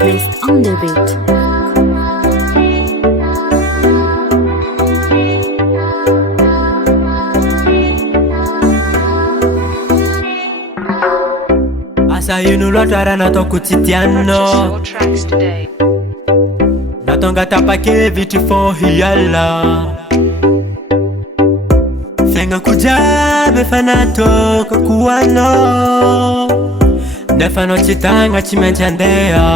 Artist on the beat. Asa ino loatra raha natao kotsitiano natonga tapa-kevitry fô hiala fiaignako jiaby efa natokako anao nefa anao tsy tagna tsy maintsy andeha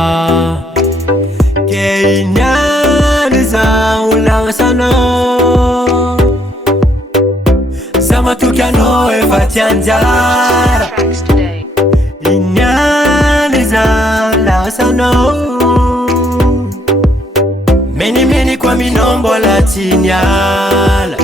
ke iniany zaho lagnasanao za matoky anao efa tsy anjara iniany zaho lagnasanao menimeny koa aminao mbola tsy niala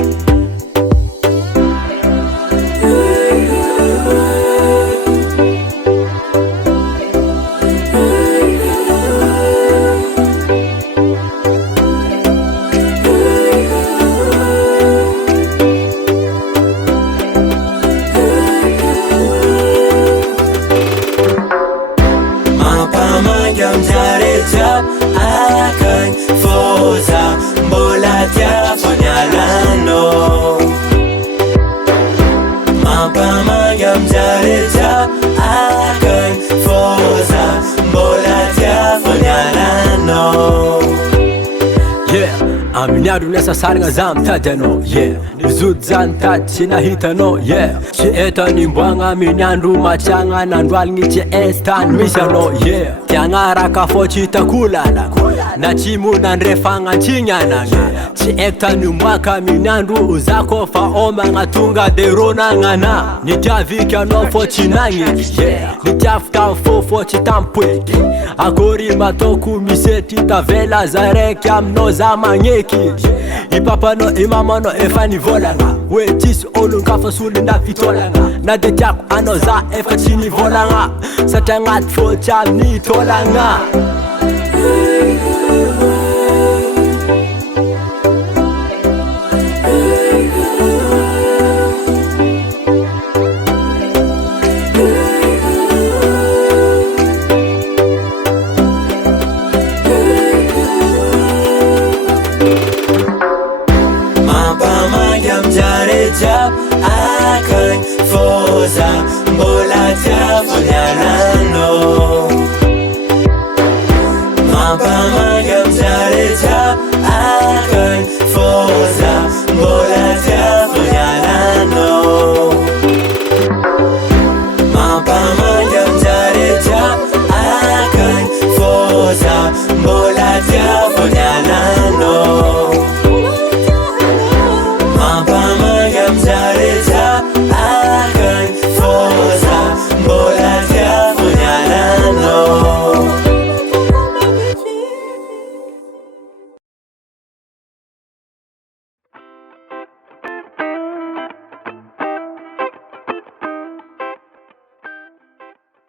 Mampamangy amjareja akagny foza mbola tiako nialano Mampamangy amjareja akagny foza mbola tiako nialano amin'ny andro niasa sarigna za mitady anao nizody za nitady tsy nahitanao tsy eto nimboagna amin'ny andro matsiagna nandroaligny tsy estany misy anao tiagnaraka fô tsy hitakolana na tsy monandre fagnantsignagnana tsy eto tanimboaka amin'ny andro za kô fa omagna tonga de ronagnana nitiaviky anao fô tsy nagneky nitiavy fô tsy tampoeky akory mataoko misetry tavela za raiky aminao za magneky ipapanao imamanao efa nivolagna hoe tsisy ologno ka fa solina fitolagna na de tiako anao za efa tsy nivolagna satria agnaty fô tsy amin'ny tolagna